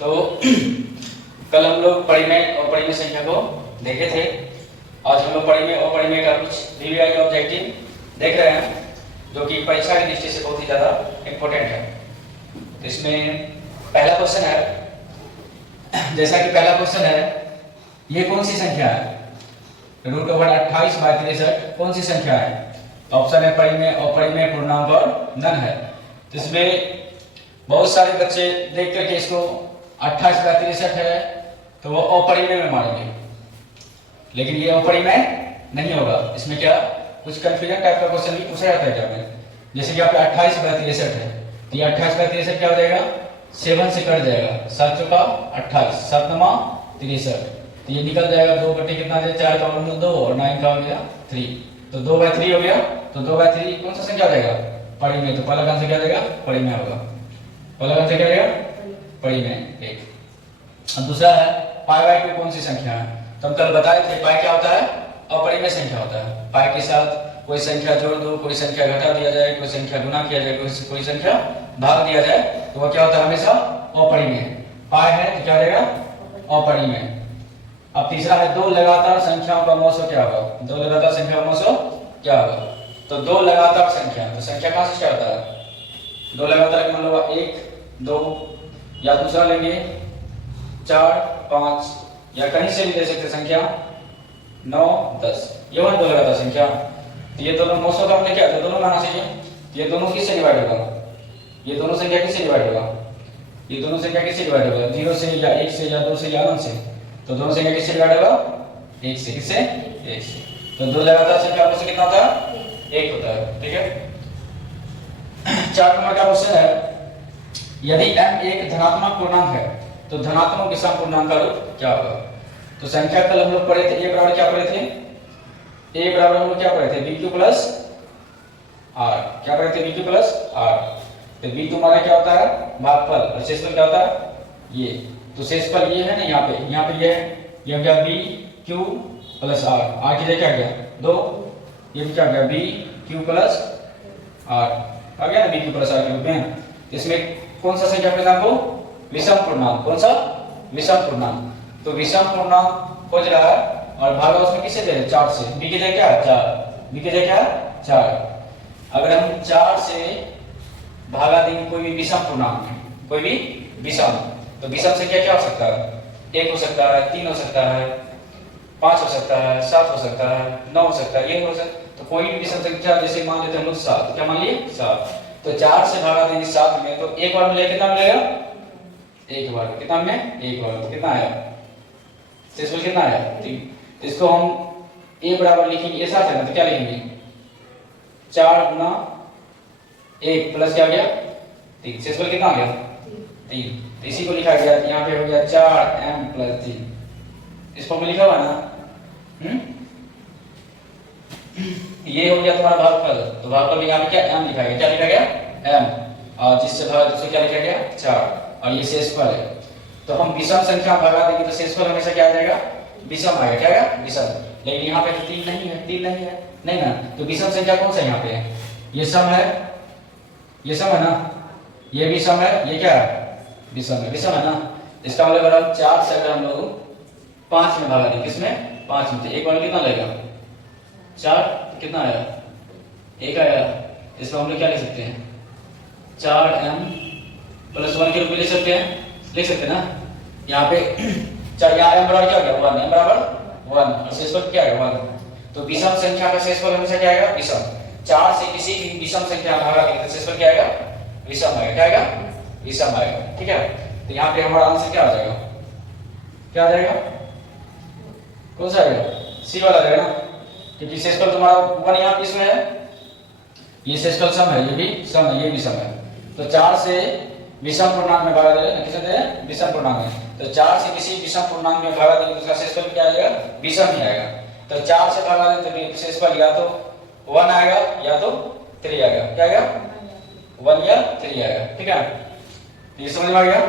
तो कल हम लोग परिमेय और परिमेय संख्या को देखे थे। आज हम लोग परिमेय और परिमेय का कुछ वीवीआई का ऑब्जेक्टिव देख रहे हैं, जो कि परीक्षा की दृष्टि से बहुत ही ज़्यादा इम्पोर्टेंट है। तो इसमें पहला क्वेश्चन है, जैसा कि पहला क्वेश्चन है, ये कौन सी संख्या है? रूट ओवर 28/63 कौन सी संख्या है? तो ऑप्शन है परिमेय और परिमेय पूर्णांक और नन है। तो इसमें बहुत सारे बच्चे देख करके इसको 28/63 है तो वो अपरिमेय में मारेंगे, लेकिन ये अपरिमेय नहीं होगा। इसमें क्या कुछ कंफ्यूजन टाइप का क्वेश्चन भी पूछा जाता है क्या में, जैसे कि आपका 28/63 है तो ये 28/63 क्या हो जाएगा? 7 से कट जाएगा, 7 चौका 28, 7 नमा 63, तो ये निकल जाएगा 2 बटे कितना है 4 का वर्गमूल 2 और 9 का हो गया 3, तो 2/3 हो गया। तो 2/3 कौन सा संख्या हो जाएगा? परिमेय। तो पहला आंसर क्या जाएगा? परिमेय होगा। पहला आंसर क्या जाएगा? परिमेय एक। और दूसरा है π/2 कौन सी संख्या है? तो हम कल बताए थे पाई क्या होता है? अपरिमेय संख्या होता है। पाई के साथ कोई संख्या जोड़ दो, कोई संख्या घटा दिया जाए, कोई संख्या गुना किया जाए, कोई संख्या भाग दिया जाए, तो वह क्या होता है? हमेशा अपरिमेय। पाई है तो क्या रहेगा? अपरिमेय। अब तीसरा है दो लगातार संख्याओं का मौसो क्या होगा? दो लगातार संख्या का मौसो क्या होगा? तो दो लगातार संख्या, तो संख्या कहां से क्या होता है? दो लगातार मान लो 1 2, या दूसरा लेंगे 4 5, या कहीं से भी ले सकते संख्या 9 10, ये वन दो लगातार संख्या। तो ये दोनों मौसों का हमने क्या था? दोनों लाना चाहिए। तो ये दोनों किससे डिवाइड होगा? ये दोनों संख्या किससे डिवाइड होगा? ये दोनों संख्या किससे डिवाइड होगा? 0 से या 1 से या 2 से या 1 से। तो दोनों संख्या किससे डिवाइड होगा? 1 से। किससे? 1 से। तो दो लगातार संख्या में से कितना होता है? 1 होता है। ठीक है। 4 नंबर का क्वेश्चन है, यदि m एक धनात्मक पूर्णांक है तो धनात्मक विषम पूर्णांक का रूप क्या होगा? तो संख्या कल हम लोग पढ़े थे, a बराबर क्या पढ़े थे? a बराबर हम लोग क्या पढ़े थे? bq plus r। क्या पढ़े थे? bq plus r। तो b तुम्हारा क्या होता है? भागफल, और शेषफल क्या होता है? ये। तो शेषफल ये है ना, यहाँ पे ये है, ये हो गया bq प्लस r। r की जगह क्या गया? 2, ये भी क्या गया? bq प्लस r आ गया ना, bq प्लस r के रूप में। इसमें कौन सा संख्या प्रदान को? विषम पूर्णांक। कौन सा? विषम पूर्णांक। तो विषम पूर्णांक खोज रहा है और भागा उसमें किससे दे रहे हैं? 4 से। b की जगह क्या है? 4। b की जगह क्या है? 4। अगर हम 4 से भागा देंगे कोई भी विषम पूर्णांक, कोई भी विषम, तो विषम संख्या क्या हो सकता है? 1 हो सकता है, 3 हो सकता है, 5 हो सकता है, 7 हो सकता है, 9 हो सकता है, ये हो सकता है। तो कोई भी विषम संख्या जैसे मान लेते हैं हम लोग 7, क्या मान लिए? 7। तो 4 से भागा देंगे 7 में, तो एक बार में ले कितना मिलेगा? एक बार कितना में? एक बार। तो कितना आया? शेषफल कितना आया? 3। तो इसको हम a बराबर लिखेंगे, ये 7 है ना, तो क्या लिखेंगे? 4 गुना 1 प्लस क्या गया? 3। शेषफल कितना आ गया? 3। तो इसी को लिखा गया, यहाँ पे हो गया 4m प्लस 3। इस फॉर्म में लिखा हुआ ना। ये हो गया तुम्हारा भागफल। तो भागफल में यहाँ पे क्या m लिखा गया? क्या लिखा गया? m। और जिससे भागा दूसरे क्या लिखा गया? 4। और ये शेषफल है। तो हम विषम संख्या भगा देंगे तो शेषफल हमेशा क्या आ जाएगा? विषम आएगा। क्या आएगा? विषम। लेकिन यहाँ पे तो 3 नहीं है, 3 नहीं है, नहीं ना। तो विषम संख्या कौन सा यहाँ पे है? ये सम है, ये सम है ना, ये भी सम है, ये क्या है? विषम है। विषम है ना। इसका मतलब अगर हम 4 से अगर हम लोग 5 में भगा दें, किसमें? 5 में, तो एक बार कितना लगेगा? 4। तो कितना आया? 1 आया। इसको हम लोग क्या लिख सकते हैं? 4m प्लस 1 के रूप में लिख सकते हैं, लिख सकते हैं ना। यहाँ पे 4, यहाँ m बराबर क्या हो गया? 1। m बराबर 1 और शेषफल क्या है? 1। तो विषम संख्या का शेषफल हमेशा क्या आएगा? विषम। 4 से किसी भी विषम संख्या भागा देंगे तो शेषफल क्या आएगा? विषम आएगा। क्या आएगा? विषम आएगा। ठीक है। तो यहाँ पे हमारा आंसर क्या आ जाएगा? क्या आ जाएगा? कौन सा आएगा? सी वाला आएगा ना, क्योंकि शेषफल तुम्हारा 1 यहाँ इसमें है, ये शेषफल सम है, ये भी सम है, ये भी सम है। तो 4 से विषम पूर्णांक में भागा देंगे, किसे दे? विषम पूर्णांक में। तो 4 से किसी विषम पूर्णांक में भागा देंगे तो उसका शेषफल क्या आ जाएगा? विषम ही आएगा। तो 4 से भागा देंगे तो शेषफल या तो 1 आएगा या तो 3 आएगा। क्या आएगा? 1 या 3 आएगा। ठीक है। ये समझ में आ गया?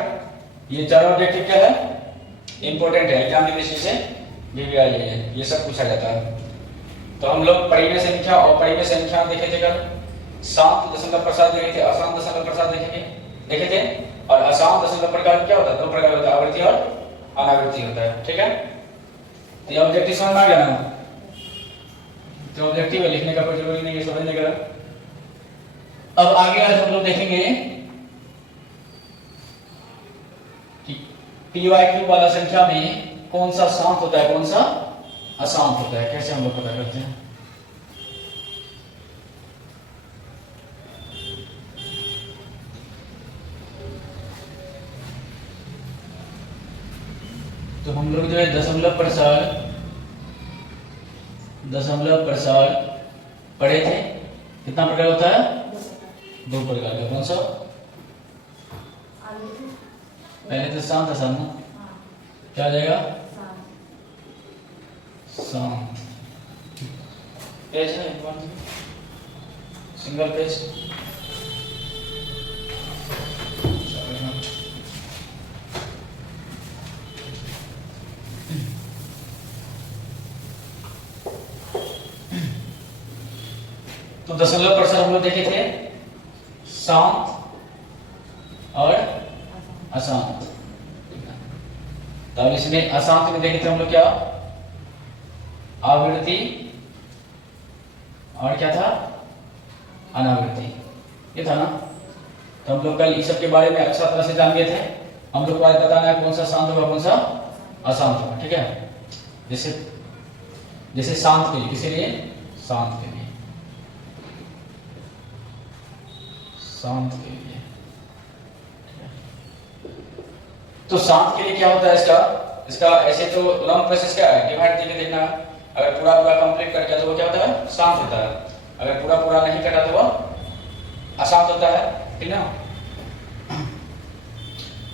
ये चारों ऑब्जेक्टिव क्या है? इंपॉर्टेंट है, एग्जाम की दृष्टि से वीवीआई है, ये सब पूछा जाता है। तो हम लोग परिमेय संख्या और परिमेय संख्या देखे थे कल। शांत दशमलव प्रसाद देखे थे, अशांत दशमलव प्रसाद देखे थे, और अशांत मतलब प्रकार क्या होता है, दो प्रकार होता है, आवृत्ति और अनावृत्ति होता है। ठीक है, तो ये ऑब्जेक्टिव समझ में आ गया ना। तो ऑब्जेक्टिव है, लिखने का कोई जरूरी नहीं है, समझने का। अब आगे आज हम लोग देखेंगे कि PYQ वाला संख्या में कौन सा शांत होता है, कौन सा अशांत होता है, कैसे हम लोग पता करते हैं। तो हम लोग जो है दशमलव प्रसार पढ़े थे। कितना प्रकार होता है, दो प्रकार का। कौन सा, पहले तो शांत अशांत ना, क्या आ जाएगा, शांत। पेज है सिंगल पेज, तो दशमलव प्रसार हम लोग देखे थे, शांत और अशांत। तो इसमें अशांत में देखे थे हम लोग क्या, आवृत्ति और क्या था, अनावृत्ति, ये था ना। तो हम लोग कल इस सब के बारे में अच्छा तरह से जान गए थे। हम लोग को आज बताना है कौन सा शांत होगा, कौन सा अशांत होगा। ठीक है, जैसे शांत के लिए, किसी लिए, शांत के लिए, शांत के लिए। तो शांत के लिए क्या होता है, इसका ऐसे तो लॉन्ग प्रोसेस क्या है, डिवाइड करके देखना। अगर पूरा कंप्लीट कर दिया तो वो क्या होता है, शांत होता है। अगर पूरा नहीं कटा तो वो अशांत होता है। ठीक ना,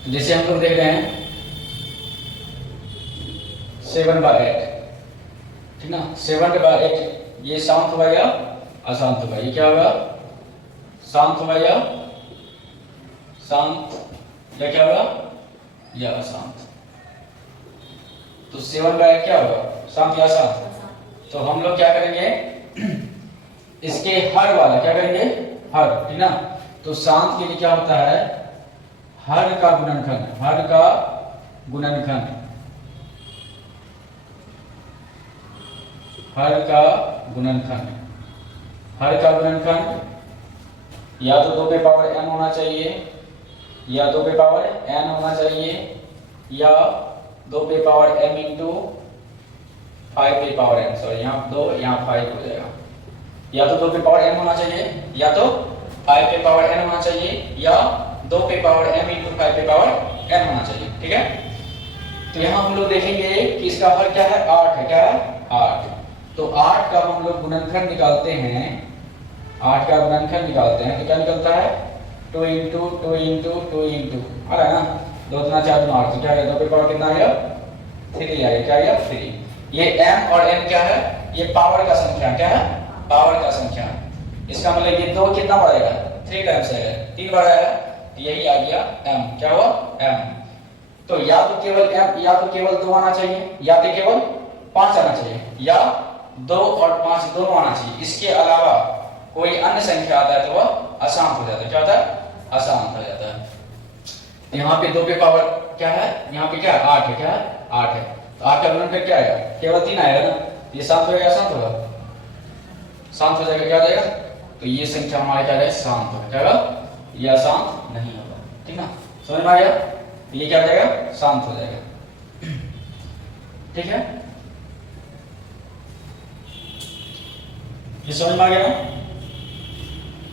जैसे हम लोग देख रहे हैं 7/8, ठीक ना, 7/8 ये शांत होगा या अशांत होगा, ये क्या होगा, शांत होगा या शांत, या क्या होगा, या अशांत। तो 7/8 क्या होगा, शांत या अशांत। तो हम लोग क्या करेंगे, इसके हर वाला क्या करेंगे, हर, ठीक ना। तो शांत के लिए क्या होता है, हर का गुणनखंड, हर का गुणनखंड, हर का गुणनखंड, हर का गुणनखंड या तो 2 पे पावर n होना चाहिए, या 2 पे पावर n होना चाहिए, या 2 पे पावर m इंटू 5 पे पावर n, सॉरी यहाँ 2 यहाँ 5 हो जाएगा। या तो 2 पे पावर m होना चाहिए, या तो 5 पे पावर n होना चाहिए, या 2 पे पावर m इंटू 5 पे पावर n होना चाहिए। ठीक है, तो यहाँ हम लोग देखेंगे कि इसका हर क्या है, 8 है, क्या है, 8। तो 8 का हम लोग गुणनखंड निकालते हैं, 8 का गुणनखंड निकालते हैं तो क्या निकलता है, 2 इंटू 2 इंटू 2 इंटू, आ रहा है ना, 2 दूना 4 दूना 8, तो क्या है, 2 पे पावर कितना आएगा, 3 आएगा, क्या आएगा, 3। ये m और n क्या है, ये पावर का संख्या, क्या है, पावर का संख्या। इसका मतलब ये 2 कितना बढ़ाएगा, 3 टाइम्स है, 3 बढ़ाएगा, यही आ गया m, क्या हुआ, m। तो या तो केवल m, या तो केवल 2 आना चाहिए, या तो केवल 5 आना चाहिए, या 2 और 5 दोनों आना चाहिए। इसके अलावा कोई अन्य संख्या आता है तो वह अशांत हो जाता है, क्या होता है, अशांत हो जाता है। यहाँ पे 2 पे पावर क्या है, यहाँ पे क्या है, 8 है, क्या है, 8 है। तो 8 का गुणनखंड क्या आएगा, केवल 3 आएगा ना, ये शांत होगा, अशांत होगा, शांत हो जाएगा, क्या हो जाएगा, तो ये संख्या हमारे क्या है, शांत होगा, क्या होगा, ये अशांत नहीं होगा। ठीक ना, समझ में आ गया, ये क्या हो जाएगा, शांत हो जाएगा। ठीक है, ये समझ में आ गया ना।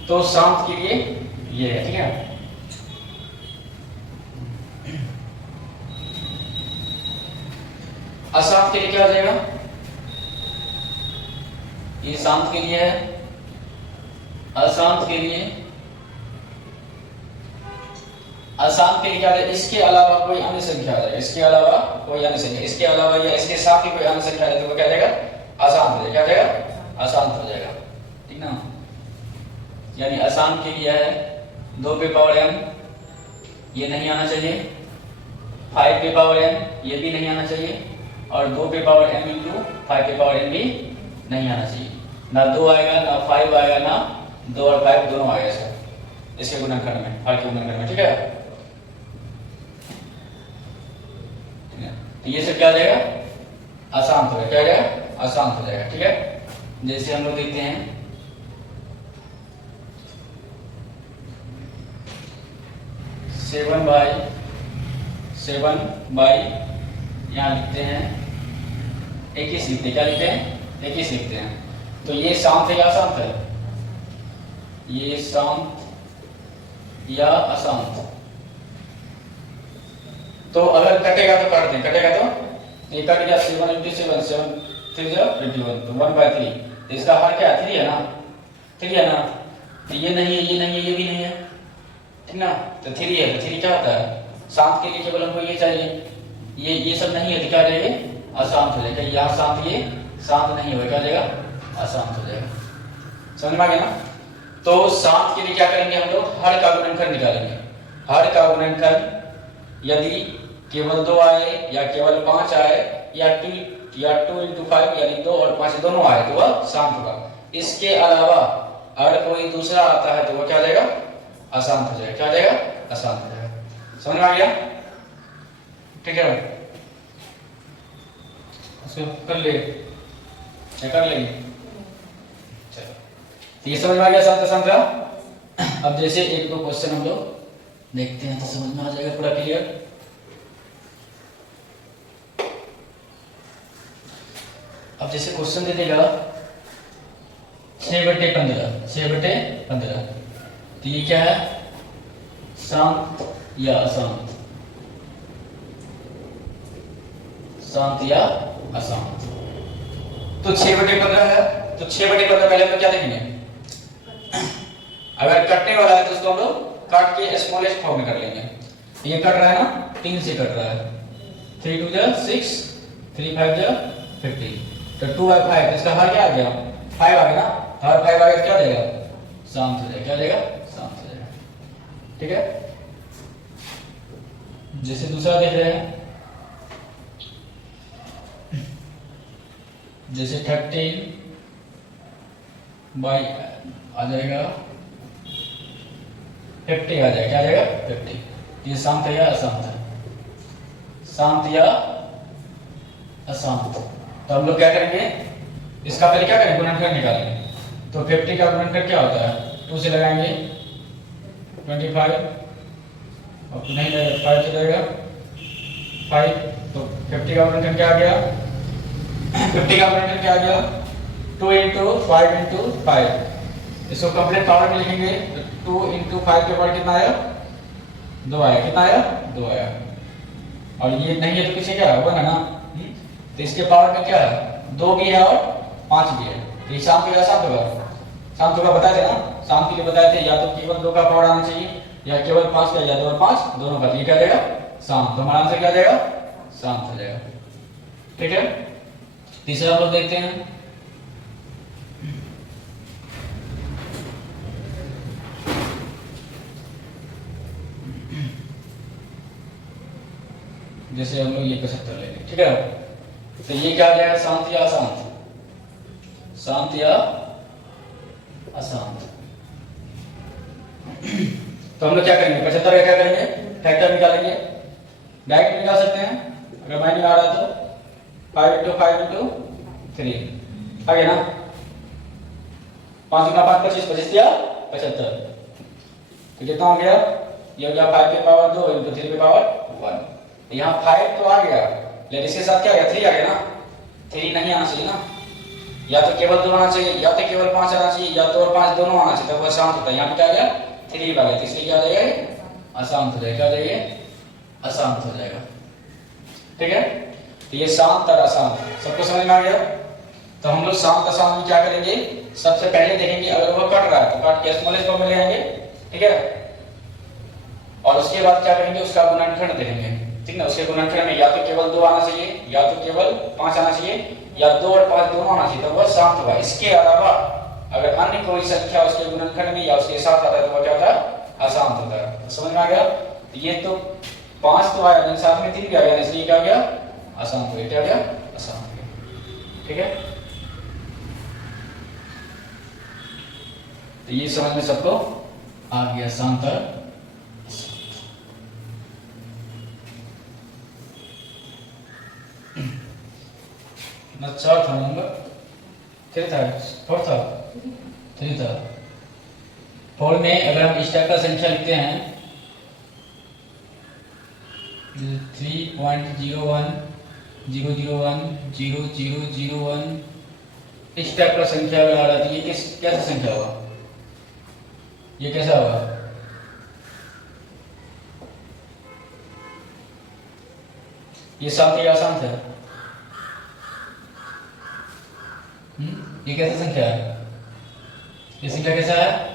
तो शांत के लिए ये है, ठीक है। अशांत के लिए क्या हो जाएगा, ये शांत के लिए है, अशांत के लिए, अशांत के लिए क्या है, इसके अलावा कोई अन्य संख्या आ जाएगा, इसके अलावा कोई अन्य संख्या, इसके अलावा या इसके साथ ही कोई अन्य संख्या आ जाए तो वो क्या हो जाएगा, अशांत हो जाएगा, क्या हो जाएगा, अशांत हो जाएगा। ठीक ना, यानी अशांत के लिए है 2 पे पावर m, ये नहीं आना चाहिए, 5 पे पावर m ये भी नहीं आना चाहिए, और 2 पे पावर m इंटू 5 पे पावर m भी नहीं आना चाहिए। ना 2 आएगा, ना 5 आएगा, ना 2 और 5 दोनों आएगा सर इसके गुणनखंड में, हर के गुणनखंड में। ठीक है, तो ये सब क्या हो जाएगा, अशांत हो जाएगा, क्या हो जाएगा, अशांत हो जाएगा। ठीक है, जैसे हम लोग देखते हैं 7/7 यहाँ लिखते हैं 21 लिखते हैं, क्या लिखते हैं, 21 लिखते हैं। तो ये शांत है या अशांत है, ये शांत या अशांत। तो अगर कटेगा तो काट दें, कटेगा तो ये कट गया 7 × 7 7 3 21 तो 1/3। तो इसका हर क्या 3 है ना, 3 है ना, तो ये नहीं है, ये नहीं है, ये भी नहीं है, ठीक ना। तो 3 है, तो 3 क्या होता है, शांत के लिए केवल हमको ये चाहिए, ये सब नहीं है तो क्या रहेगा, अशांत हो जाएगा। यहाँ शांत, ये शांत नहीं होगा, क्या हो जाएगा, अशांत हो जाएगा। समझ में आ गया ना। तो शांत के लिए क्या करेंगे हम लोग, हर का गुणनखंड निकालेंगे। हर का गुणनखंड यदि केवल 2 आए या केवल 5 आए या 2 × 5 यानी 2 और 5 दोनों आए तो वह शांत होगा। इसके अलावा अगर कोई दूसरा आता है तो वह क्या हो जाएगा, अशांत हो जाएगा, क्या हो जाएगा, अशांत हो जाएगा। समझ में आ गया, ठीक है, उसको कर ले, कर लेंगे। चलो, ये समझ में आ गया शांत अशांत का। अब जैसे 1-2 क्वेश्चन हम लोग देखते हैं तो समझ में आ जाएगा पूरा क्लियर। अब जैसे क्वेश्चन दे देगा 6/15, 6/15, तो ये क्या है, शांत या अशांत, शांत या अशांत। तो 6/15 है, तो 6/15 पहले हम लोग क्या देखेंगे, अगर कटने वाला है तो उसको हम लोग काट के स्मॉलेस्ट फॉर्म में कर लेंगे। ये कट रहा है ना, 3 से कट रहा है, 3 × 2 6, 3 × 5 15, तो 2/5, इसका हर क्या आ गया, 5 आ गया ना, हर 5 आ गया, क्या हो जाएगा, शांत हो जाएगा, क्या हो जाएगा, शांत हो जाएगा। ठीक है, जैसे दूसरा देख रहे हैं, जैसे 13 बाई आ जाएगा 50 आ जाएगा, क्या आ जाएगा, 50। ये शांत है या अशांत है, शांत या अशांत। तो हम लोग क्या करेंगे, इसका पहले क्या करेंगे, गुणनखंड निकालेंगे। तो 50 का गुणनखंड क्या होता है, 2 से लगाएंगे 25 और नहीं लगेगा 5 से लगेगा 5, तो 50 का गुणनखंड क्या आ गया, 50 का गुणनखंड क्या आ गया, 2 × 5 × 5। इसको कंप्लीट पावर में लिखेंगे तो 2 × 5 के पावर कितना आया, 2 आया, कितना आया, 2 आया। और ये नहीं है तो पीछे क्या है, 1 है ना, तो इसके पावर में क्या है, 2 भी है और 5 भी है। तो ये शांत होगा, शांत होगा, शांत होगा, बताए थे ना, शांत के लिए बताए थे, या तो केवल 2 का पावर आना चाहिए या केवल 5 का, या 2 और 5 दोनों का। ये क्या जाएगा, शांत। तो हमारा आंसर क्या जाएगा, शांत हो जाएगा। ठीक है, तीसरा हम लोग देखते हैं, जैसे हम लोग ये 75 लेंगे। ठीक है, तो ये क्या आ जाएगा, शांत या अशांत, शांत या अशांत। तो हम लोग क्या करेंगे, 75 का क्या करेंगे, फैक्टर निकालेंगे, डायरेक्ट निकाल सकते हैं अगर माइंड में आ रहा है तो। 5 × 5 × 3 आ गया ना, 5 × 5 25, 25 दिया 75, तो कितना हो गया, ये हो गया 5 के पावर 2 × 3 के पावर 1। यहाँ 5 तो आ गया, लेकिन इसके साथ क्या आ गया, 3 आ गया ना, 3 नहीं आना चाहिए ना, या तो केवल 2 आना चाहिए या तो केवल 5 आना चाहिए, या 2 और 5 दोनों आना चाहिए, तब वह शांत होता है। यहाँ पे क्या आ गया, 3 आ गया, तो इसलिए क्या हो जाएगा, अशांत हो जाएगा, क्या हो जाएगा, अशांत हो जाएगा। ठीक है, तो ये शांत और अशांत सबको समझ में आ गया। तो हम लोग शांत अशांत में क्या करेंगे, सबसे पहले देखेंगे अगर वो कट रहा है तो काट के स्मॉलेस्ट फॉर्म में ले आएंगे। ठीक है, और उसके बाद क्या करेंगे, उसका गुणनखंड देखेंगे। ठीक ना, उसके गुणनखंड में या तो केवल 2 आना चाहिए या तो केवल 5 आना चाहिए, या 2 और 5 दोनों आना चाहिए, तो वह शांत होगा। इसके अलावा अगर अन्य कोई संख्या उसके गुणनखंड में या उसके साथ आता है तो वह क्या होता है, अशांत होता है। तो समझ में आ गया, ये तो 5 तो आया, साथ में 3 भी आ गया, इसलिए क्या हो गया, अशांत हो गया, क्या हो गया, अशांत हो गया। ठीक है, तो ये समझ में सबको आ गया, शांत और ना 4 था नंबर 3 था 4 था 3 था 4 में अगर हम इस टाइप का संख्या लिखते हैं 3.01 इस टाइप का संख्या अगर आ रहा है तो ये कैसा संख्या होगा, ये कैसा होगा? ये शांत या अशांत है? ये कैसा संख्या है? ये संख्या कैसा है?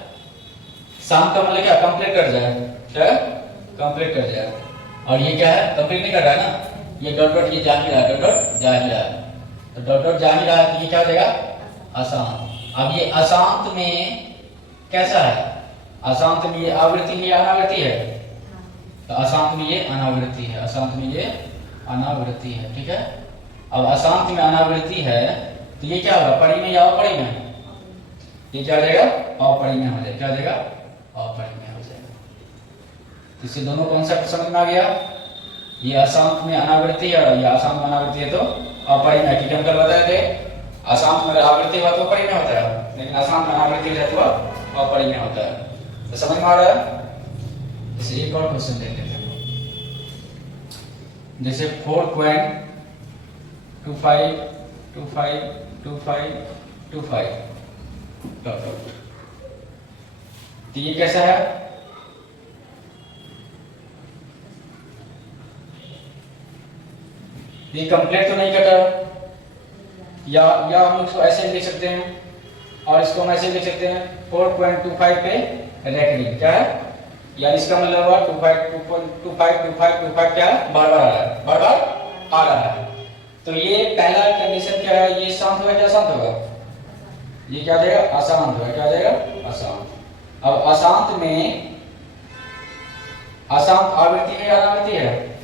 शांत का मतलब क्या? कंप्लीट कर जाए, क्या कंप्लीट कर जाए। और ये क्या है? कंप्लीट नहीं कर रहा है ना, ये डॉट डॉट ये जा ही रहा है, डॉट डॉट जा ही रहा है, तो डॉट डॉट जा ही रहा है तो ये क्या हो जाएगा? अशांत। अब ये अशांत में कैसा है? अशांत में ये आवृत्ति है या अनावृत्ति है? तो अशांत में ये अनावृत्ति है, अशांत में ये अनावृत्ति है, ठीक है। अब अशांत में अनावृत्ति है तो ये क्या होगा? परिमेय या अपरिमेय? ये क्या हो जाएगा? अपरिमेय हो जाएगा। क्या हो जाएगा? अपरिमेय हो जाएगा। इससे दोनों कॉन्सेप्ट समझ में आ गया। ये अशांत में अनावृत्ति है और ये अशांत में अनावृत्ति है तो अपरिमेय, क्योंकि हम कल बताए थे अशांत में आवृत्ति हुआ तो अपरिमेय होता है, लेकिन अशांत में अनावृत्ति हो जाए तो अपरिमेय होता है। तो समझ में आ रहा है? जैसे एक और क्वेश्चन देख लेते हैं, जैसे 4.25252525 तो ये कैसा है? ये कंप्लीट तो नहीं कटा, या हम इसको ऐसे लिख सकते हैं और इसको हम ऐसे लिख सकते हैं 4.25 पे रेकरिंग क्या है, यानी इसका मतलब हुआ 25 क्या है? बार बार आ रहा है, बार बार आ रहा है। तो ये पहला कंडीशन क्या है? ये शांत होगा क्या अशांत होगा? ये क्या जाएगा? अशांत होगा। क्या जाएगा? अशांत। अब अशांत में अशांत आवृत्ति है या अनावृत्ति है?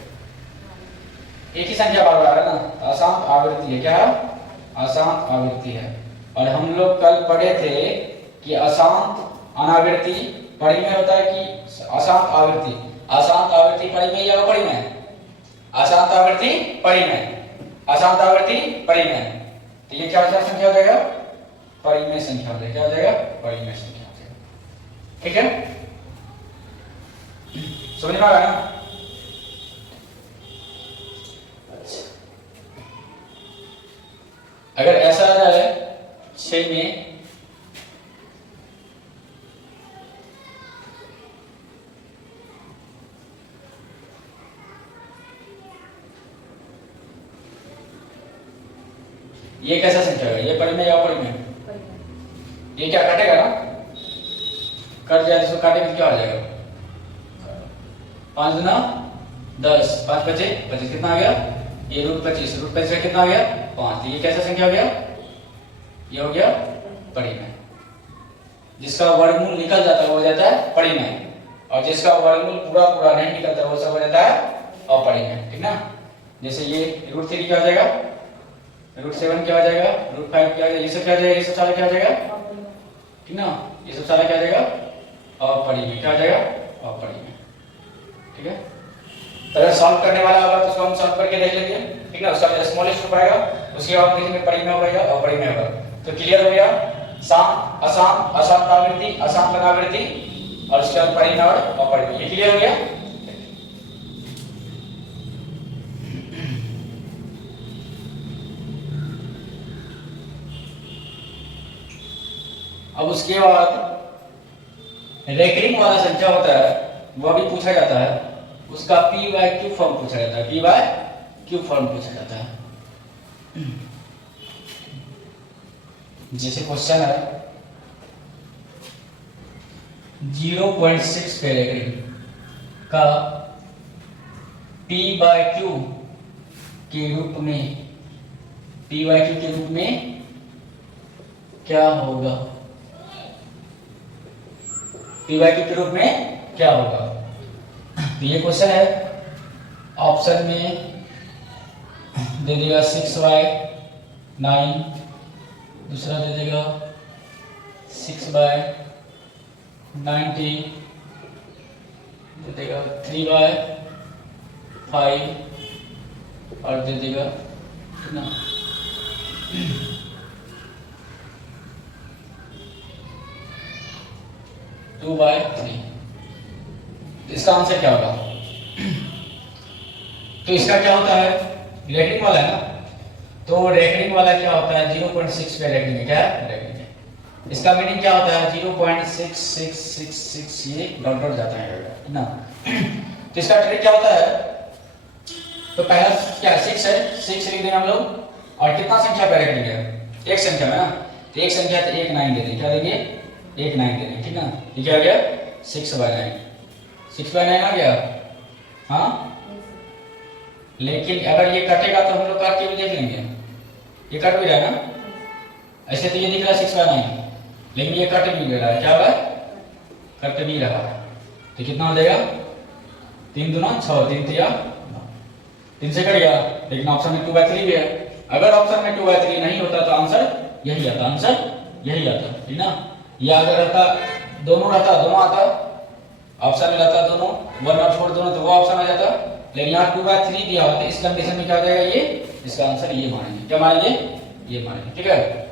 एक ही संख्या बार बार आ रहा है ना, अशांत आवृत्ति है। क्या है? अशांत आवृत्ति है। और हम लोग कल पढ़े थे कि अशांत अनावृत्ति परिमेय होता है कि अशांत आवृत्ति? अशांत आवृत्ति परिमेय या अपरिमेय? अशांत आवृत्ति परिमेय, अशांत आवृत्ति परिमेय। तो ये क्या संख्या हो जाएगा? परिमेय संख्या हो जाएगा। क्या हो जाएगा? परिमेय संख्या हो जाएगा। ठीक है, समझ में आ रहा है ना? अगर ऐसा आ जाए 6 में ये कैसा संख्या है? ये परिमेय या अपरिमेय? ये क्या काटेगा ना, कट जाए तो काटेगा तो क्या हो जाएगा? 5 गुना 10, 5 बचे 25, कितना आ गया? ये √25, √25 का कितना आ गया? 5। ये कैसा संख्या हो गया? ये हो गया परिमेय। जिसका वर्गमूल निकल जाता है वो हो जाता है परिमेय, और जिसका वर्गमूल पूरा पूरा नहीं निकलता वो सब हो जाता है अपरिमेय। ठीक ना? जैसे ये √3 क्या हो जाएगा? √7 क्या हो जाएगा? √5 क्या हो जाएगा? ये सब क्या हो जाएगा? ये सब सारा क्या हो जाएगा? ठीक ना? ये सब सारा क्या हो जाएगा? अपरिमेय। क्या हो जाएगा? अपरिमेय। ठीक है, तो अगर सॉल्व करने वाला होगा तो उसको हम सॉल्व करके देख लेंगे। ठीक ना? उसका स्मॉलेस्ट रूप आएगा, उसके बाद देखेंगे परिमेय होगा या अपरिमेय होगा। तो क्लियर हो गया? शांत अशांत, अशांत आवृत्ति, अशांत अनावृत्ति, और उसके बाद परिमेय और अपरिमेय। ये क्लियर हो गया? अब उसके बाद रेकरिंग वाला संख्या होता है, वह भी पूछा जाता है, उसका p/q फॉर्म पूछा जाता है, p/q फॉर्म पूछा जाता है। जैसे क्वेश्चन है 0.6 पे रेकरिंग का p/q के रूप में, p/q के रूप में क्या होगा? p/q के रूप में क्या होगा? तो ये क्वेश्चन है, ऑप्शन में दे देगा 6/9, दूसरा दे देगा 6/90, दे देगा 3/5 और दे देगा ना 2/3। इसका आंसर क्या होगा? तो इसका क्या होता है, रेकरिंग वाला है ना, तो रेकरिंग वाला क्या होता है 0.6 पे रेकरिंग है, क्या है रेकरिंग है। इसका मीनिंग क्या होता है 0.6666, ये डॉट डॉट जाता है ना। तो इसका ट्रिक क्या होता है, तो पहला क्या 6 है, 6 लिख देंगे हम लोग, और कितना संख्या पे रेकरिंग है, एक संख्या में ना, तो एक संख्या तो 1 9 दे देंगे, क्या देंगे 1 9 दे देंगे, ठीक ना। ये क्या आ गया 6/9, 6/9 आ गया। हाँ, लेकिन अगर ये कटेगा तो हम लोग काट के भी देख लेंगे, ये कट भी रहा है ना, ऐसे तो ये दिख रहा है 6/9, लेकिन ये कट भी रहा है, क्या हुआ कट भी रहा है, तो कितना हो जाएगा 3 दूना 6, 3 तिया 9, 3 से कट गया, लेकिन ऑप्शन में 2/3 भी है। अगर ऑप्शन में 2/3 नहीं होता तो आंसर यही आता, आंसर यही आता, ठीक ना। या अगर रहता दोनों रहता, दोनों आता, ऑप्शन में रहता दोनों 1 और 4 दोनों, तो वो ऑप्शन आ जाता, लेकिन यहाँ 2/3 दिया हुआ, तो इस कंडीशन में क्या हो जाएगा, ये इसका आंसर ये मानेंगे, क्या मानेंगे ये मानेंगे, ठीक है।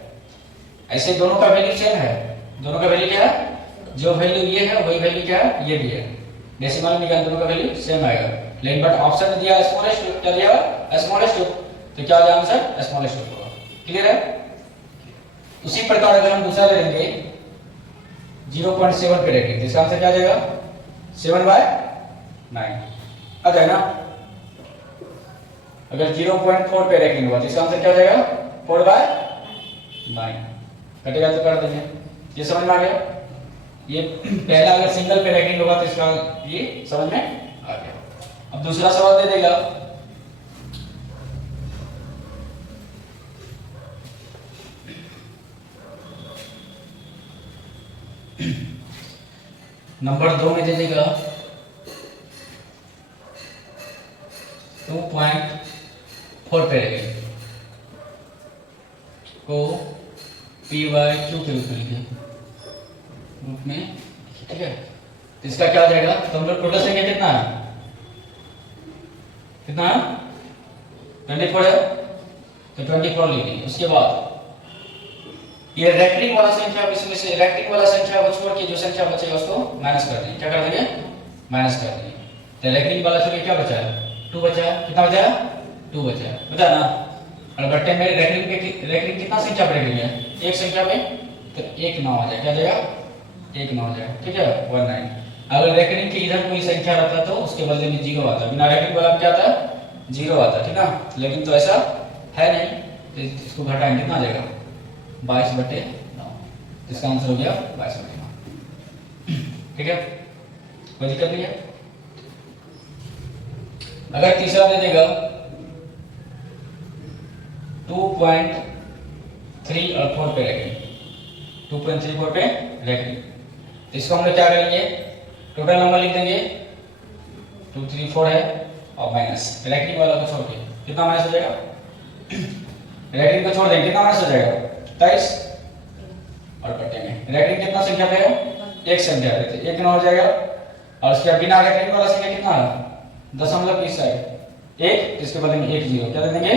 ऐसे दोनों का वैल्यू सेम है, दोनों का वैल्यू क्या है, जो वैल्यू ये है वही वैल्यू क्या है ये भी है, डेसिमल में निकाल दोनों का वैल्यू सेम आएगा, लेकिन बट ऑप्शन में दिया स्मॉलेस्ट, क्या दिया स्मॉलेस्ट, तो क्या हो जाएगा आंसर स्मॉलेस्ट होगा। क्लियर है। उसी प्रकार अगर हम दूसरा ले लेंगे 0.7 पे रेटिंग, इसका आंसर क्या आ जाएगा 7/9 आ जाएगा ना। अगर 0.4 पे रेटिंग हुआ तो इसका आंसर क्या हो जाएगा 4/9, कटेगा तो कर देंगे, ये समझ में आ गया। ये पहला अगर सिंगल पे रेटिंग होगा तो इसका ये समझ में आ गया। अब दूसरा सवाल दे देगा, नंबर 2 में दे देगा 2.4 पे रेटिंग को p/q के रूप में लिखे रूप में, ठीक है। तो इसका क्या आ जाएगा, तो हम लोग टोटल संख्या कितना है, कितना है 24 है, तो 24 लिखेंगे। उसके बाद ये रेकरिंग वाला संख्या, इसमें से रेकरिंग वाला संख्या को छोड़ के जो संख्या बचेगा उसको माइनस कर देंगे, क्या कर देंगे माइनस कर देंगे। तो रेकरिंग वाला छोड़ के क्या बचा है 2 बचा है, कितना बचा है 2 बचा है, बता ना। और बट्टे में रेकरिंग कितना संख्या पे रेकरिंग है, एक संख्या पे, तो 1 9 आ जाएगा, क्या जाएगा 1 9 आ जाएगा, ठीक है 19। अगर रेकरिंग के इधर कोई संख्या रहता तो उसके बदले में 0 आता, बिना रेकरिंग वाला क्या आता 0 आता, ठीक ना। लेकिन तो ऐसा है नहीं, तो इसको घटाएंगे, कितना आ जाएगा 22/9, इसका आंसर हो गया 22/9, ठीक है कोई दिक्कत नहीं है। अगर तीसरा दे देगा 2.3 और 4 पे रेकरिंग, 2.34 पे रेकरिंग, तो इसको हम लोग क्या करेंगे टोटल नंबर लिख देंगे 2 3 4 है, और माइनस रेकरिंग वाला को छोड़ के कितना माइनस हो जाएगा, रेकरिंग को छोड़ देंगे कितना माइनस हो जाएगा 23, और कटेंगे रेकरिंग कितना संख्या पे है एक संख्या पे, 1 9 हो जाएगा। और उसके बिना रेकरिंग वाला संख्या कितना है 0.20 है, 1 इसके बदले में 1 0, क्या दे देंगे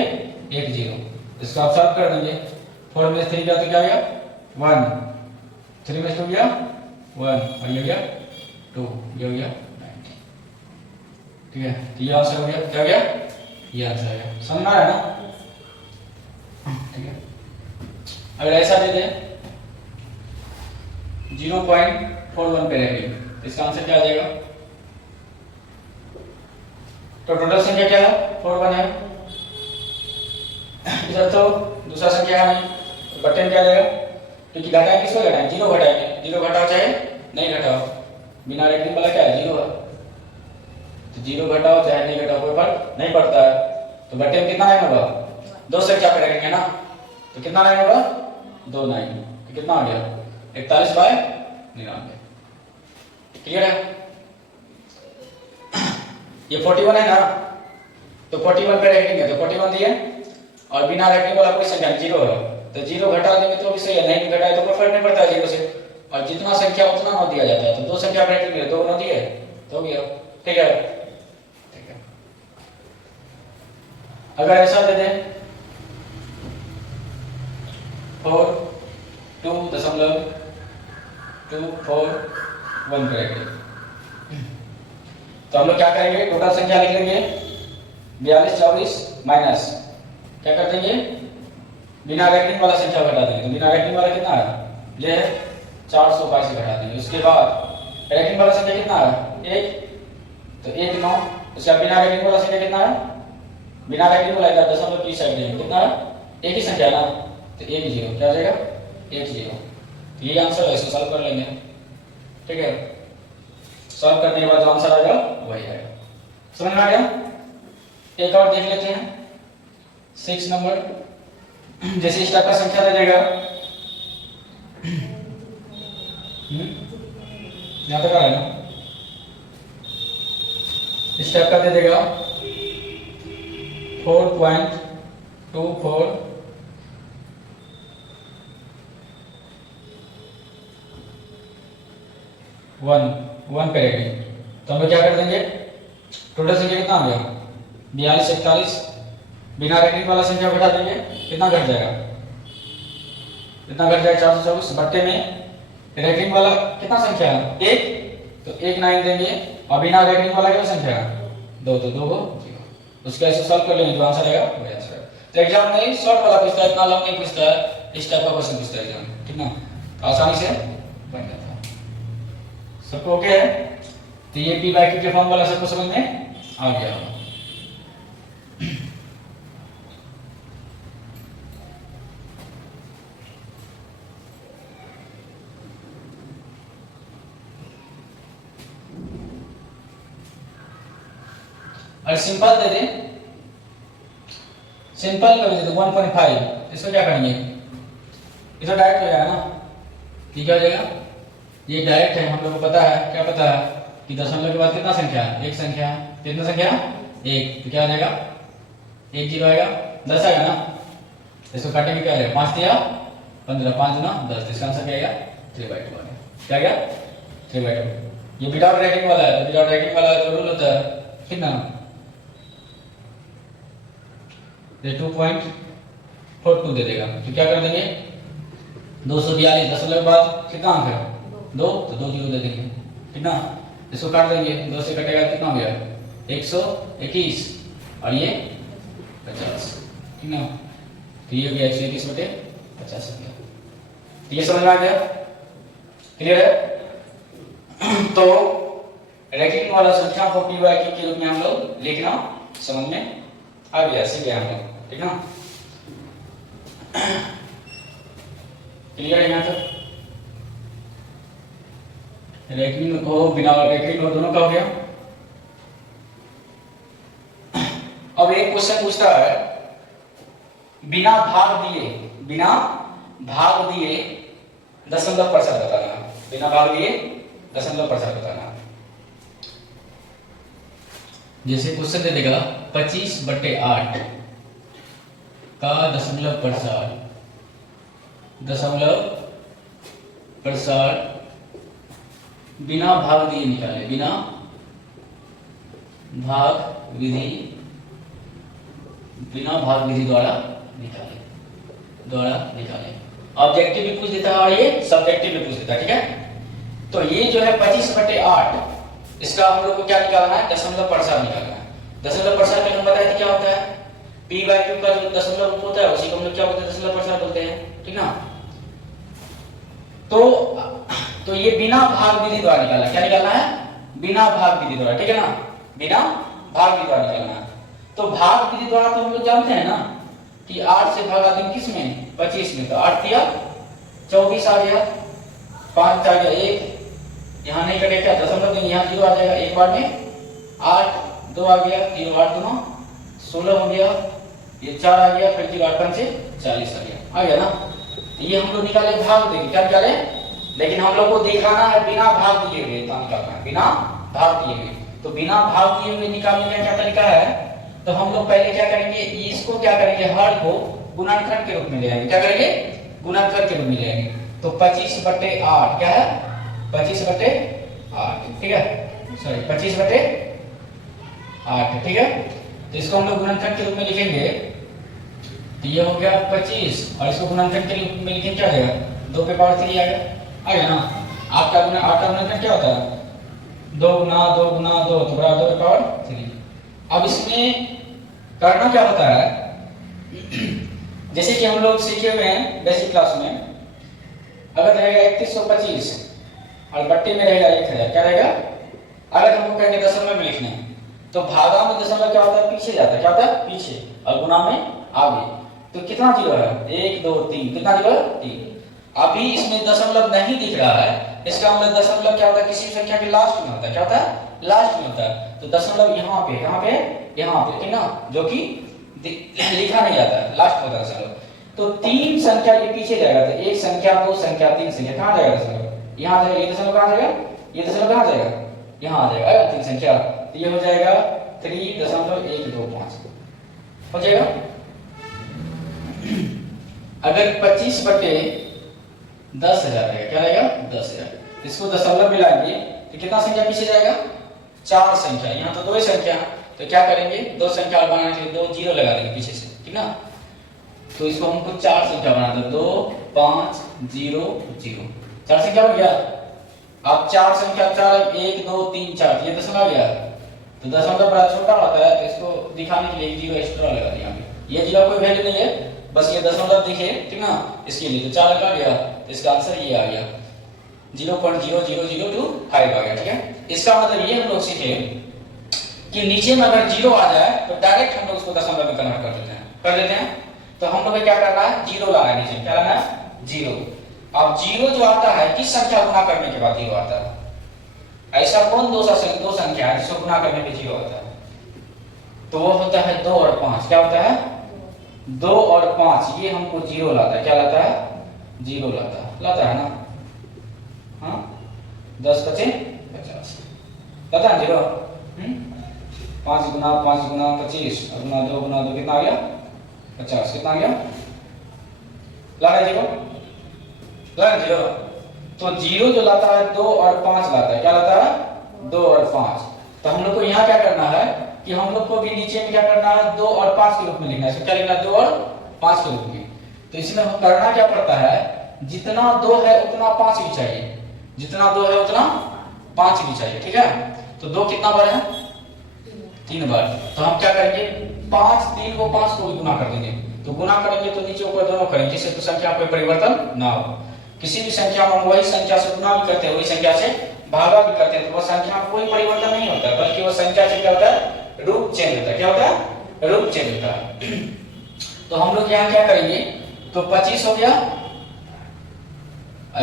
1 0, इसको आप सॉल्व कर देंगे। 4 में 3 गया तो क्या गया 1, 3 में 2 गया 1, और ये गया 2, ये हो गया 90, ठीक है। तो ये आंसर हो गया, क्या हो गया ये आंसर है, समझ में आ रहा है ना, ठीक है। अगर ऐसा दे दे 0.41 पे रेकरिंग, तो इसका आंसर क्या आ जाएगा, तो टोटल संख्या क्या है 41 है, इधर तो दूसरा संख्या है नहीं, तो बट्टे में क्या आ जाएगा, क्योंकि घटाएं किसको घटाएं 0 घटाएंगे, 0 घटाओ चाहे नहीं घटाओ, बिना रेकरिंग वाला क्या है 0 है, तो 0 घटाओ चाहे नहीं घटाओ कोई फर्क नहीं पड़ता है। तो बट्टे में कितना लाइन होगा 2 संख्या पे रखेंगे ना, तो कितना लाइन होगा 2 9, तो कितना आ गया 41/99, क्लियर है। ये 41 है ना, तो 41 पे रेकरिंग है तो 41 दिए, और बिना रेकरिंग वाला कोई संख्या 0 है, तो 0 घटा देंगे तो भी सही है, नहीं घटाए तो कोई फर्क नहीं पड़ता 0 से, और जितना संख्या उतना 9 दिया जाता है, तो 2 संख्या पे रेकरिंग है 2 9 दिए तो हो गया, ठीक है ठीक है। अगर ऐसा दे दें 4 1 करेंगे। तो हम लोग क्या करेंगे, टोटल संख्या लिख लेंगे 42 24 माइनस क्या कर देंगे, बिना रेक्टिंग वाला संख्या घटा देंगे। तो बिना रेक्टिंग वाला कितना है, ये है 422 से घटा देंगे। उसके बाद रेक्टिंग वाला संख्या कितना है 1, तो 1 9। उसका बिना रेक्टिंग वाला संख्या कितना है, बिना रेक्टिंग वाला इधर दशमलव की साइड देंगे, कितना है, एक ही संख्या ना, तो 1 0 क्या आ जाएगा 1 0। तो ये आंसर है, इसको सॉल्व कर लेंगे। ठीक है, सॉल्व करने के बाद जो आंसर आएगा वही आएगा। समझ में आ गया। एक और देख लेते हैं 6 नंबर। जैसे इस टाइप का संख्या दे देगा, यहां तक आ रहा है ना, इस टाइप का दे देगा 4.24 1 करेंगे। तो हम लोग क्या कर देंगे, टोटल संख्या कितना आ गया 42 41, बिना रेक्टिंग वाला संख्या घटा देंगे, कितना घट जाएगा, कितना घट जाएगा 424 बट्टे में रेक्टिंग वाला कितना संख्या है 1, तो 1 9 देंगे, और बिना रेक्टिंग वाला क्या संख्या है 2, तो 2 0। उसका ऐसे सॉल्व कर लेंगे, जो आंसर आएगा वही आंसर है। तो एग्जाम नहीं शॉर्ट वाला पूछता है, इतना लंबा नहीं पूछता है, इस टाइप का क्वेश्चन पूछता है एग्जाम, ठीक ना, आसानी से बन जाता है। सबको ओके है। तो ये p बाय q के फॉर्म वाला सबको समझ में आ गया होगा। और सिंपल दे दें, सिंपल का भी दे दो 1.5, इसको क्या करेंगे, ये तो डायरेक्ट हो जाएगा ना, ठीक है, हो जाएगा, ये डायरेक्ट है। हम लोग को पता है, क्या पता है कि दशमलव के बाद कितना संख्या है, एक संख्या है, कितना संख्या 1, तो क्या आ जाएगा 1 0 आएगा, 10 आएगा ना, इसको काटेंगे क्या आएगा 5 दिया 15, 5 गुना 10, इसका आंसर क्या आएगा 3/2 आएगा। क्या गया 3/2। ये विदाउट रेटिंग वाला है, तो विदाउट रेटिंग वाला जो रूल होता है कितना, ये 2.42 दे देगा। तो क्या कर देंगे 242 दशमलव के बाद कितना अंक है 2, तो 2 0 दे देंगे, ठीक ना। इसको काट देंगे, 2 से कटेगा कितना हो गया 121, और ये 50, ठीक ना। तो ये हो गया 121 बटे 50 हो गया। तो ये समझ में आ गया, क्लियर है। तो रेटिंग वाला संख्या को p बाय q के रूप में हम लोग लिखना समझ में आ गया, सीख गया हम लोग, ठीक ना, क्लियर है। यहाँ तक रेटिंग हो, बिना रेटिंग हो, दोनों का हो गया। अब एक क्वेश्चन पूछता है, बिना भाग दिए दशमलव प्रतिशत बताना, बिना भाग दिए दशमलव प्रतिशत बताना। जैसे क्वेश्चन दे देगा 25/8 का दशमलव प्रतिशत बिना भाग दिए निकाले, बिना भाग विधि द्वारा निकाले। ऑब्जेक्टिव भी पूछ देता है और ये सब्जेक्टिव भी पूछ देता है, ठीक है। तो ये जो है 25/8, इसका हम लोग को क्या निकालना है, दशमलव प्रतिशत निकालना है। दशमलव प्रतिशत में हम बताए थे क्या होता है, p बाय q का जो दशमलव रूप होता है उसी को हम लोग क्या बोलते हैं, दशमलव प्रतिशत बोलते हैं, ठीक ना। तो ये बिना भाग विधि द्वारा निकालना, क्या निकालना है, बिना भाग विधि द्वारा, ठीक है ना, बिना भाग विधि द्वारा निकालना है। तो भाग विधि द्वारा तो हम लोग जानते हैं ना कि 8 से भागा देंगे किस में 25 में, तो 8 दिया 24 आ गया, 5 आ गया 1, यहाँ नहीं कटेगा दशमलव देंगे, यहाँ 0 आ जाएगा, एक बार में 8 2 आ गया, 0 8 2 16 हो गया, ये 4 आ गया, फिर 0 8 5 40 आ गया ना। ये हम लोग निकाले भाग देंगे, क्या निकाले, लेकिन हम लोग को दिखाना है बिना भाग दिए हुए, तो निकालना है बिना भाग दिए हुए। तो बिना भाग दिए हुए निकालने का क्या तरीका है, तो हम लोग पहले क्या करेंगे, इसको क्या करेंगे, हर को गुणनखंड के रूप में ले आएंगे, क्या करेंगे, गुणनखंड के रूप में ले आएंगे। तो 25/8 क्या है 25/8, ठीक है, सॉरी 25/8, ठीक है। तो इसको हम लोग गुणनखंड के रूप में लिखेंगे, तो ये हो गया 25, और इसको गुणनखंड के रूप में लिखेंगे क्या आ जाएगा 2 पे पावर 3 आ गया ना। आठ का गुणनखंड क्या होता है? 2 गुना 2 गुना 2 तो बराबर 2 की पावर 3। अब इसमें करना क्या होता है, जैसे कि हम लोग सीखे हुए हैं बेसिक क्लास में, अगर रहेगा 3125 और बट्टे में रहेगा 1000, क्या रहेगा? अगर हमको कहेंगे दशमलव में लिखना है तो भागा में दशमलव क्या होता है? पीछे जाता है। क्या होता है? पीछे। और गुना में आगे। तो कितना जीरो है? 1 2 3। कितना जीरो है? 3। अभी इसमें दशमलव नहीं दिख रहा है, इसका मतलब दशमलव क्या होता है? किसी संख्या के लास्ट में होता है। क्या होता है? लास्ट में होता है। तो दशमलव यहाँ पे, कहाँ पे? यहाँ पे, ठीक ना, जो कि लिखा नहीं जाता है, लास्ट में होता है दशमलव। तो 3 संख्या ये पीछे जाएगा, तो 1 संख्या 2 संख्या 3 संख्या कहाँ जाएगा दशमलव? यहाँ जाएगा। ये दशमलव कहाँ जाएगा? ये दशमलव कहाँ जाएगा? यहाँ आ जाएगा 3 संख्या। तो ये हो जाएगा 3.125 हो जाएगा। अगर 25 बटे 10,000 रहेगा, क्या रहेगा? 10,000। इसको दशमलव मिलाएंगे तो कितना संख्या पीछे जाएगा? 4 संख्या। यहाँ तो 2 ही संख्या, तो क्या करेंगे? 2 संख्या बनाने के लिए 2 जीरो लगा देंगे पीछे से, ठीक ना। तो इसको हमको 4 संख्या बना दो, 2 5 0 0, 4 संख्या बन गया। अब 4 संख्या 4 1 2 3 4, ये दशमलव आ गया। तो दशमलव बड़ा छोटा होता है, तो इसको दिखाने के लिए जीरो एक्स्ट्रा लगा दिया। ये जीरो कोई वैल्यू नहीं है, बस ये दशमलव दिखे, ठीक ना, इसके लिए। तो 4 लगा गया, तो इसका आंसर ये आ गया 0.0002 आ गया, ठीक है। इसका मतलब ये हम लोग सीखे कि नीचे में अगर जीरो आ जाए तो डायरेक्ट हम लोग उसको दशमलव में कन्वर्ट कर देते हैं। तो हम लोग क्या करना है? जीरो लाना है नीचे। क्या लाना है? जीरो। अब जीरो जो आता है, किस संख्या गुना करने के बाद जीरो आता है? ऐसा कौन दो संख्या है जिसको गुना करने पे जीरो आता है? तो वो होता है 2 और 5। क्या होता है? 2 और 5, ये हमको जीरो लाता है। क्या लाता है? जीरो लाता है ना। हाँ, 10 बचे 50 लाता है जीरो। 5 गुना 25 और गुना 2 कितना आ गया? 50। कितना आ गया? ला रहे जीरो। तो जीरो जो लाता है 2 और 5 लाता है। क्या लाता है? 2 और 5। तो हम लोग को यहाँ क्या करना है कि हम लोग को भी नीचे में क्या करना है? 2 और 5 के रूप में लिखना है। इसको क्या लिखना है? 2 और 5 के रूप में। तो इसमें हम करना क्या पड़ता है? जितना 2 है उतना 5 भी चाहिए, जितना 2 है उतना 5 भी चाहिए, ठीक है। तो 2 कितना बार है? 3 बार। तो हम क्या करेंगे? 3 को 5 को गुना कर देंगे। तो गुना करेंगे तो नीचे ऊपर दोनों करेंगे, जिससे तो संख्या कोई परिवर्तन ना हो। किसी भी संख्या में वही संख्या से गुना भी करते हैं, वही संख्या से भागा भी करते हैं, तो वह संख्या में कोई परिवर्तन नहीं होता है, बल्कि वह संख्या से क्या होता है? रूप चेंज होता है। क्या होता है? रूप चेंज होता है। तो हम लोग यहाँ क्या करेंगे? तो 25 हो गया,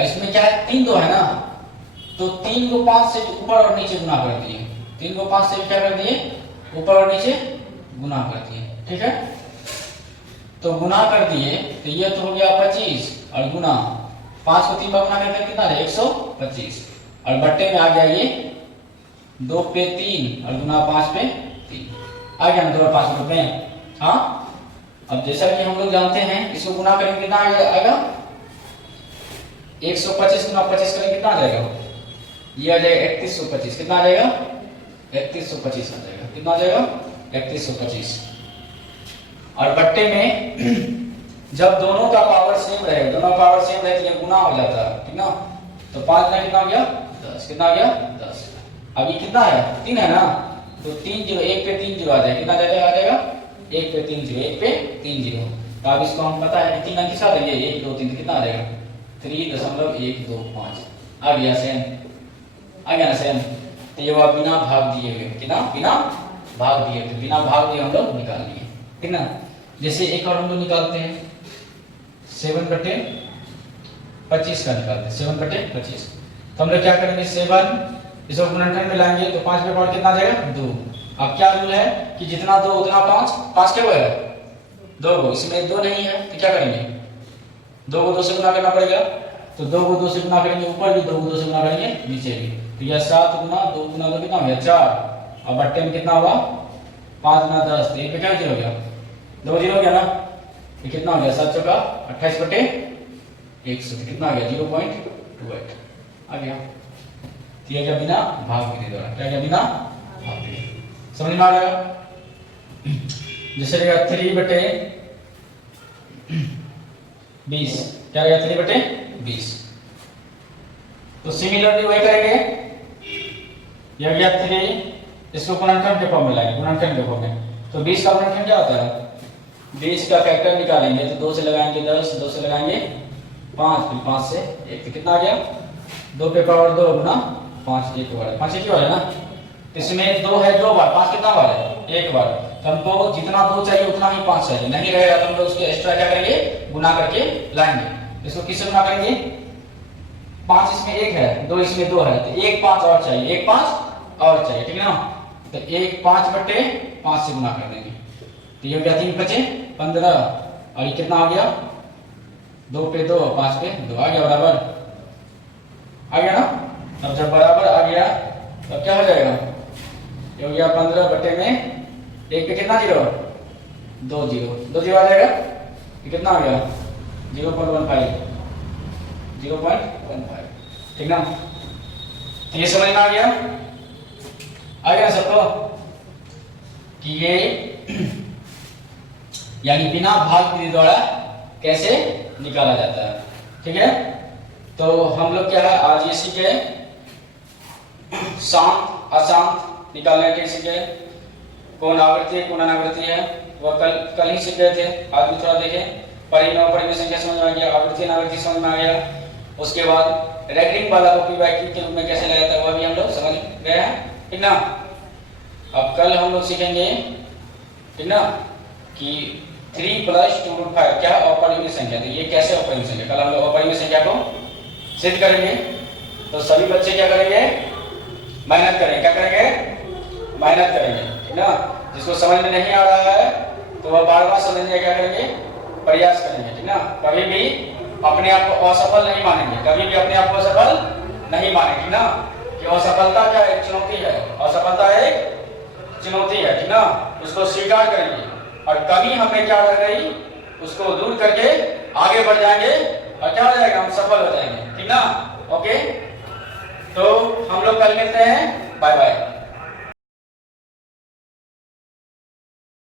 इसमें क्या है? 3 2 है ना, तो 3 को 5 से ऊपर और नीचे गुना कर दिए। 3 को 5 से क्या कर दिए? ऊपर और नीचे गुना कर दिए, ठीक है। तो गुना कर दिए, तो ये तो हो गया 25 और गुना 5 को 3 बार गुना करते कितना है? 125। और बट्टे में आ गया ये 2 पे 3 और गुना 5 पे 3 आ गया ना, 2 और 5 रुपए। हाँ, अब जैसा कि हम लोग जानते हैं, इसको गुना करेंगे कितना आएगा? 125 गुना 25 करेंगे कितना आ जाएगा? ये आ जाएगा 3125। कितना आ जाएगा? 3125 आ जाएगा। कितना आ जाएगा? 3125। और बट्टे में जब दोनों का पावर सेम रहे, दोनों पावर सेम रहे तो ये गुना हो जाता है, ठीक ना। तो 5 में कितना हो गया? 10। कितना आ गया? 10। अब ये कितना है? 3 है ना, तो 3 0, 1 पे 3 0 आ जाएगा। कितना आ जाएगा? 1 पे 3 0, 1 पे 3 0। तो अब इसको हम पता है कि 3 अंक के साथ देंगे, 1 2 3, कितना आ जाएगा? 3.125 आ गया। सेम आ गया ना, सेम। तो ये वह बिना भाग दिए हुए, कितना? बिना भाग दिए, तो बिना भाग दिए हम लोग निकाल लिए, ठीक ना। जैसे एक और हम लोग निकालते हैं 7 बटे 25 का निकालते हैं, 7 बटे 25। तो हम लोग क्या करेंगे? 7 इसको गुणनखंड में लाएंगे, तो 5 पे पावर कितना आ जाएगा? 2। अब क्या रूल है कि जितना 2 उतना 5। 5 क्या है? 2। इसमें 2 नहीं है, तो क्या करेंगे? 2 को 2 से गुना करना पड़ेगा। तो 2 को 2 से गुना करेंगे ऊपर भी, 2 को 2 से गुना करेंगे नीचे भी। तो यह 7 गुना 2 गुना 2 कितना हो गया? 4। और बट्टे में कितना होगा? 5 गुना 10, तो एक पे क्या जीरो हो गया? 2 जीरो हो गया ना। ये कितना हो गया? 7 चौका 28 बटे 100। कितना आ गया? 0.28 आ गया। तो यह क्या? बिना भाग विधि द्वारा। क्या क्या? बिना भाग विधि। समझ में आ गया? जैसे रहेगा 3 बटे 20। क्या रहेगा? 3 बटे 20। तो सिमिलरली वही करेंगे, ये हो गया 3, इसको गुणनखंड के फॉर्म में लाएंगे, गुणनखंड के फॉर्म में। तो 20 का गुणनखंड क्या होता है, 20 का फैक्टर निकालेंगे तो 2 से लगाएंगे 10, 2 से लगाएंगे 5, फिर 5 से 1, तो कितना आ गया 2 पे पावर 2 गुना 5, 1 बार 5 1 बार है ना, इसमें 2 है 2 बार, 5 कितना बार है 1 बार। तो हमको जितना 2 चाहिए उतना ही 5 चाहिए, नहीं रहेगा तो हम लोग उसको एक्स्ट्रा क्या करेंगे, गुना करके लाएंगे। इसको किससे गुना करेंगे, 5 इसमें 1 है, 2 इसमें 2 है, तो 1 5 और चाहिए, 1 5 और चाहिए, ठीक है ना। तो 1 5 बटे 5 से गुना कर देंगे, तो ये हो गया 3 5 15, और ये कितना आ गया 2 पे 2, 5 पे 2 आ गया, बराबर आ गया ना। अब जब बराबर आ गया तब क्या हो जाएगा, ये हो गया 15 बटे में 1 पे कितना 0, 2 0 आ जाएगा, ये कितना आ गया 0.15, 0.15, ठीक ना। तो ये समझ में आ गया ना सबको कि ये यानी बिना भाग विधि द्वारा कैसे निकाला जाता है, ठीक है। तो हम लोग क्या है आज ये सीखे शांत अशांत निकालने के सीखे, कौन आवृत्ति है कौन अनावृत्ति है, वह कल ही सीख गए थे, आज भी थोड़ा देखें। परिमेय और परिमेय संख्या समझ में आ गया, आवृत्ति अनावृत्ति समझ में आ गया। उसके बाद रेगरिंग वाला को पी/क्यू के रूप में कैसे लाया जाता है वह भी हम लोग समझ गए हैं, ठीक ना। अब कल हम लोग सीखेंगे, ठीक ना, कि 3 + 2√5 क्या अपरिमेय संख्या, तो ये कैसे अपरिमेय संख्या, कल हम लोग अपरिमेय संख्या को सिद्ध करेंगे। तो सभी बच्चे क्या करेंगे, मेहनत करेंगे, क्या करेंगे मेहनत करेंगे, ठीक ना। जिसको समझ में नहीं आ रहा है तो वह बार-बार समझने का क्या करेंगे प्रयास करेंगे, ठीक ना। कभी भी अपने आप को असफल नहीं मानेंगे, कभी भी अपने आप को असफल नहीं मानेंगे, ठीक ना। कि असफलता क्या एक चुनौती है, असफलता एक चुनौती है, ठीक ना। उसको स्वीकार करेंगे और कभी हमें क्या रह गई उसको दूर करके आगे बढ़ जाएंगे और क्या हो जाएगा, हम सफल हो जाएंगे, ठीक ना। ओके, तो हम लोग कल मिलते हैं, बाय बाय।